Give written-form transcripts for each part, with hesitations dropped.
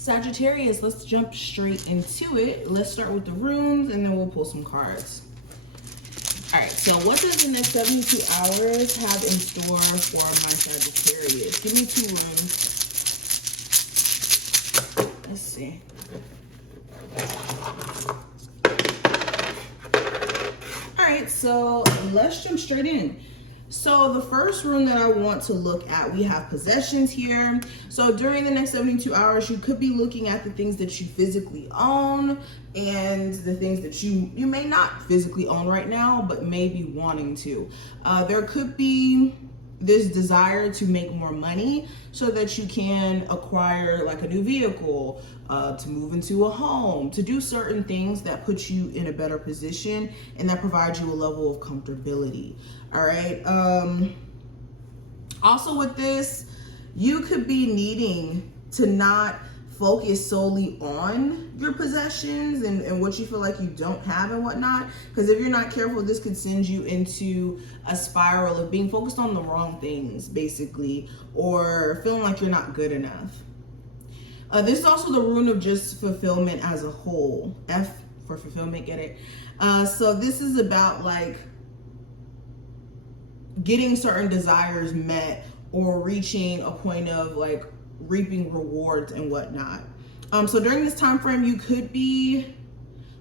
Sagittarius, let's jump straight into it. Let's start with the runes and then we'll pull some cards. All right, so what does the next 72 hours have in store for my Sagittarius? Give me 2 runes. Let's see. All right, so let's jump straight in. So the first rune that I want to look at, we have possessions here. So during the next 72 hours, you could be looking at the things that you physically own and the things that you may not physically own right now, but may be wanting to. There could be this desire to make more money so that you can acquire like a new vehicle, to move into a home, to do certain things that put you in a better position and that provide you a level of comfortability. All right. Also with this, you could be needing to not focus solely on your possessions and what you feel like you don't have and whatnot. Because if you're not careful, this could send you into a spiral of being focused on the wrong things, basically, or feeling like you're not good enough. This is also the rune of just fulfillment as a whole. F for fulfillment, get it? So this is about like getting certain desires met or reaching a point of like reaping rewards and whatnot. So during this time frame, you could be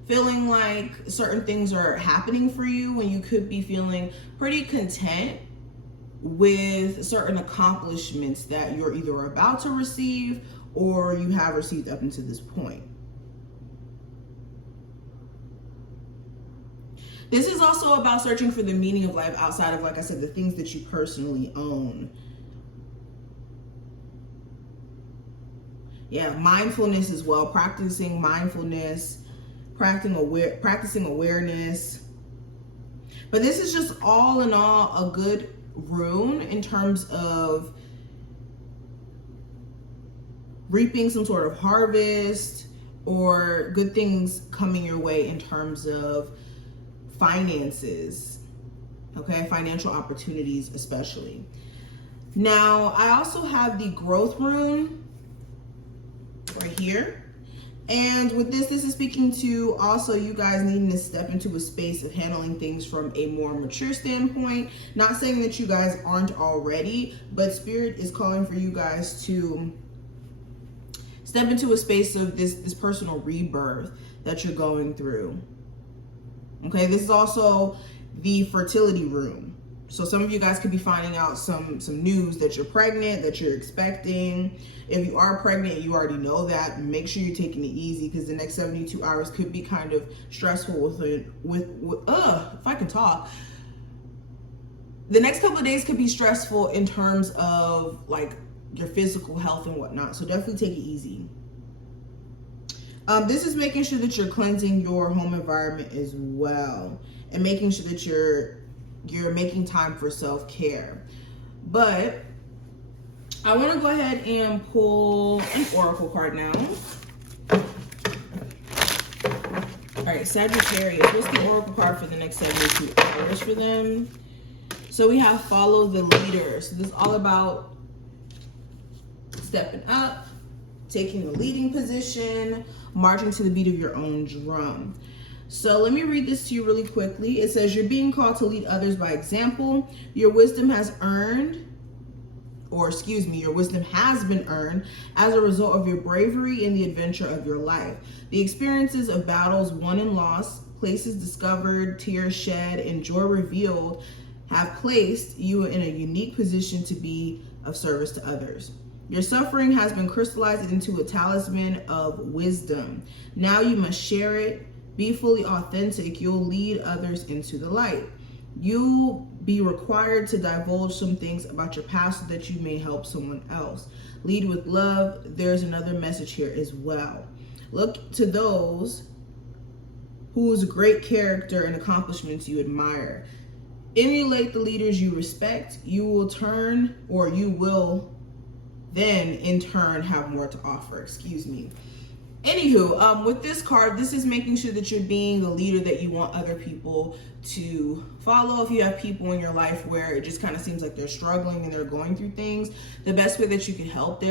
feeling like certain things are happening for you, and you could be feeling pretty content with certain accomplishments that you're either about to receive or you have received up until this point. This is also about searching for the meaning of life outside of, like I said, the things that you personally own. Yeah, mindfulness as well, practicing mindfulness, practicing awareness. But this is just all in all a good rune in terms of reaping some sort of harvest or good things coming your way in terms of finances, okay, financial opportunities especially. Now, I also have the growth rune right here. And with this is speaking to also you guys needing to step into a space of handling things from a more mature standpoint. Not saying that you guys aren't already, but Spirit is calling for you guys to step into a space of this personal rebirth that you're going through. Okay, this is also the fertility rune. So some of you guys could be finding out some news that you're pregnant, that you're expecting. If you are pregnant, you already know that. Make sure you're taking it easy, because the next 72 hours could be kind of stressful if I can talk. The next couple of days could be stressful in terms of like your physical health and whatnot. So definitely take it easy. This is making sure that you're cleansing your home environment as well, and making sure that you're making time for self-care. But I want to go ahead and pull an oracle card now. All right, Sagittarius, what's the oracle card for the next 72 hours for them? So we have follow the leader. So this is all about stepping up, taking the leading position, marching to the beat of your own drum. So let me read this to you really quickly. It says, you're being called to lead others by example. Your wisdom has been earned as a result of your bravery in the adventure of your life. The experiences of battles won and lost, places discovered, tears shed, and joy revealed have placed you in a unique position to be of service to others. Your suffering has been crystallized into a talisman of wisdom. Now you must share it. Be fully authentic. You'll lead others into the light. You'll be required to divulge some things about your past so that you may help someone else. Lead with love. There's another message here as well. Look to those whose great character and accomplishments you admire. Emulate the leaders you respect. You will then in turn have more to offer. Anywho, with this card, this is making sure that you're being the leader that you want other people to follow. If you have people in your life where it just kind of seems like they're struggling and they're going through things, the best way that you can help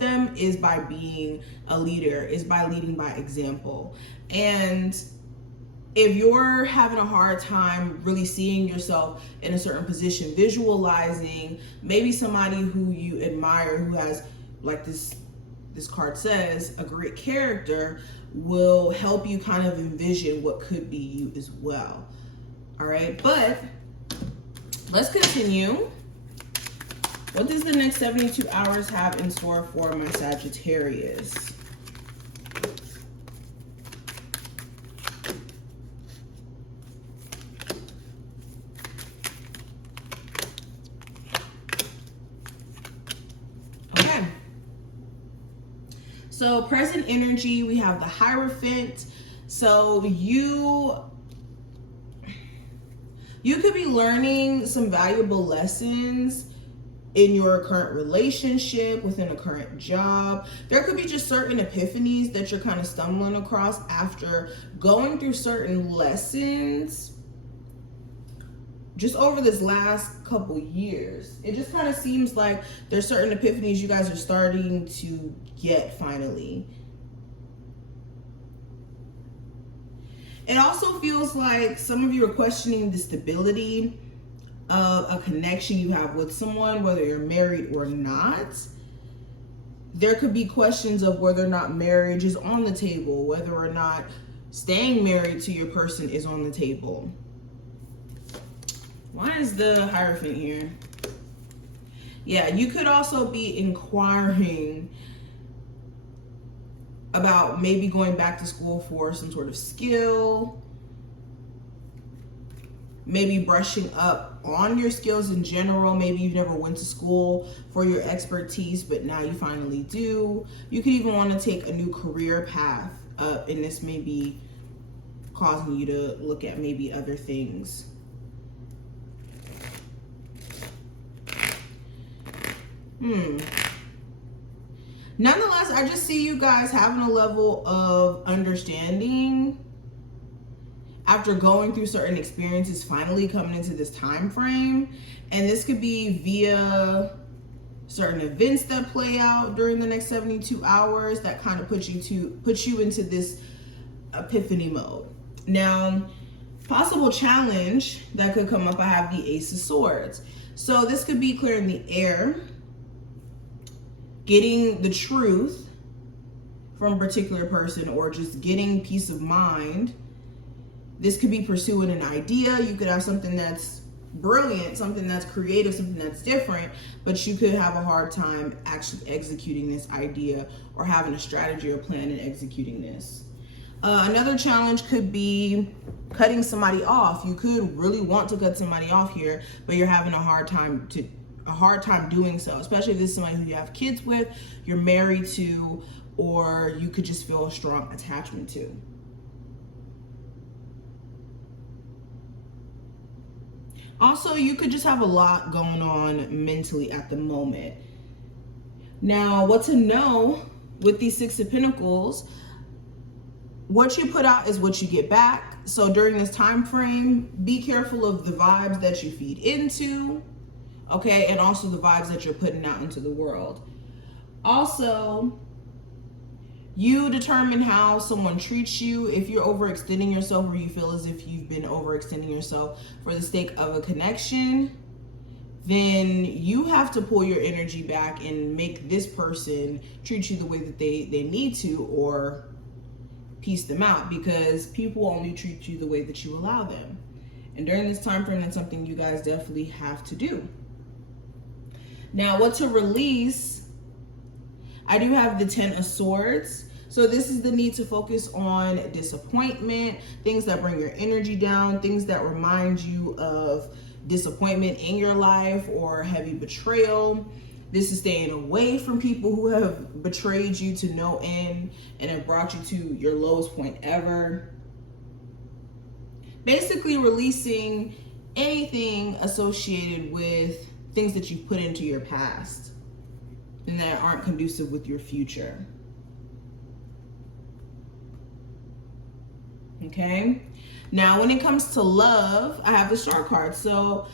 them is by being a leader, is by leading by example. And if you're having a hard time really seeing yourself in a certain position, visualizing maybe somebody who you admire, who has, like this card says, a great character, will help you kind of envision what could be you as well. All right, but let's continue. What does the next 72 hours have in store for my Sagittarius? So present energy, we have the Hierophant. So you could be learning some valuable lessons in your current relationship, within a current job. There could be just certain epiphanies that you're kind of stumbling across after going through certain lessons just over this last couple years. It just kind of seems like there's certain epiphanies you guys are starting to get finally. It also feels like some of you are questioning the stability of a connection you have with someone, whether you're married or not. There could be questions of whether or not marriage is on the table, whether or not staying married to your person is on the table. Why is the Hierophant here? Yeah, you could also be inquiring about maybe going back to school for some sort of skill, maybe brushing up on your skills in general. Maybe you've never went to school for your expertise, but now you finally do. You could even want to take a new career path up, and this may be causing you to look at maybe other things. Nonetheless, I just see you guys having a level of understanding after going through certain experiences, finally coming into this time frame. And this could be via certain events that play out during the next 72 hours that kind of put you into this epiphany mode. Now, possible challenge that could come up, I have the Ace of Swords. So this could be clearing the air, getting the truth from a particular person, or just getting peace of mind. This could be pursuing an idea. You could have something that's brilliant, something that's creative, something that's different, but you could have a hard time actually executing this idea or having a strategy or plan in executing this. Another challenge could be cutting somebody off. You could really want to cut somebody off here, but you're having a hard time doing so, especially if this is somebody who you have kids with, you're married to, or you could just feel a strong attachment to. Also, you could just have a lot going on mentally at the moment. Now, what to know with these Six of Pentacles, what you put out is what you get back. So during this time frame, be careful of the vibes that you feed into, okay? And also the vibes that you're putting out into the world. Also, you determine how someone treats you. If you're overextending yourself, or you feel as if you've been overextending yourself for the sake of a connection, then you have to pull your energy back and make this person treat you the way that they need to, or piece them out, because people only treat you the way that you allow them. And during this time frame, that's something you guys definitely have to do. Now, what to release? I do have the Ten of Swords. So this is the need to focus on disappointment, things that bring your energy down, things that remind you of disappointment in your life or heavy betrayal. This is staying away from people who have betrayed you to no end and have brought you to your lowest point ever. Basically releasing anything associated with things that you put into your past and that aren't conducive with your future. Okay. Now, when it comes to love, I have the Star card. So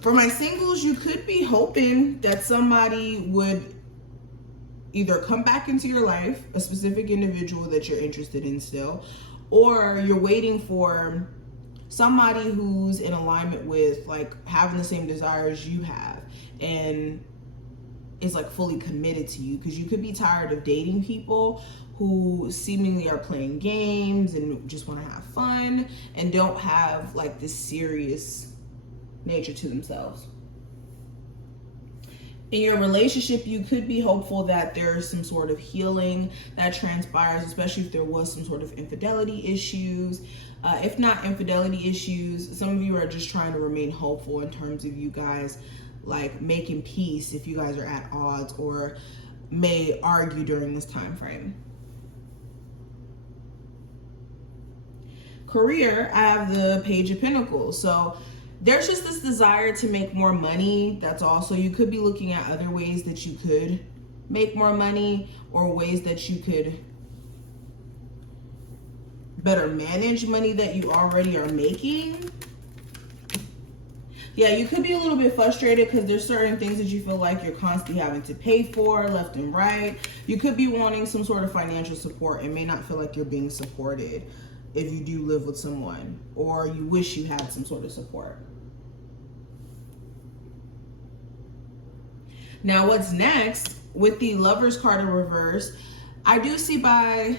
for my singles, you could be hoping that somebody would either come back into your life, a specific individual that you're interested in still, or you're waiting for somebody who's in alignment with like having the same desires you have and is like fully committed to you, because you could be tired of dating people who seemingly are playing games and just want to have fun and don't have like this serious nature to themselves. In your relationship, you could be hopeful that there's some sort of healing that transpires, especially if there was some sort of infidelity issues. If not infidelity issues, some of you are just trying to remain hopeful in terms of you guys like making peace if you guys are at odds or may argue during this time frame. Career, I have the Page of Pentacles. So there's just this desire to make more money. That's also, you could be looking at other ways that you could make more money or ways that you could better manage money that you already are making. Yeah, you could be a little bit frustrated because there's certain things that you feel like you're constantly having to pay for left and right. You could be wanting some sort of financial support and may not feel like you're being supported if you do live with someone, or you wish you had some sort of support. Now, what's next with the Lovers card in reverse, I do see beyond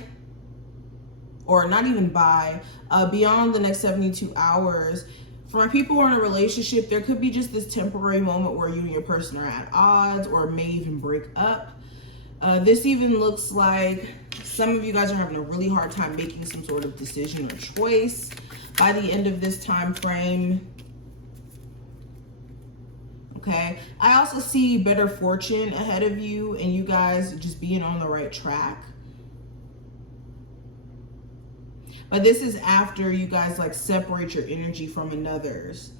the next 72 hours, for my people who are in a relationship, there could be just this temporary moment where you and your person are at odds or may even break up. This even looks like some of you guys are having a really hard time making some sort of decision or choice by the end of this time frame. Okay, I also see better fortune ahead of you and you guys just being on the right track. But this is after you guys like separate your energy from another's,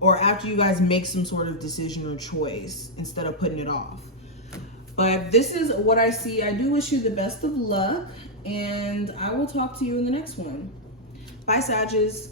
or after you guys make some sort of decision or choice instead of putting it off. But this is what I see. I do wish you the best of luck, and I will talk to you in the next one. Bye, Sagittarius.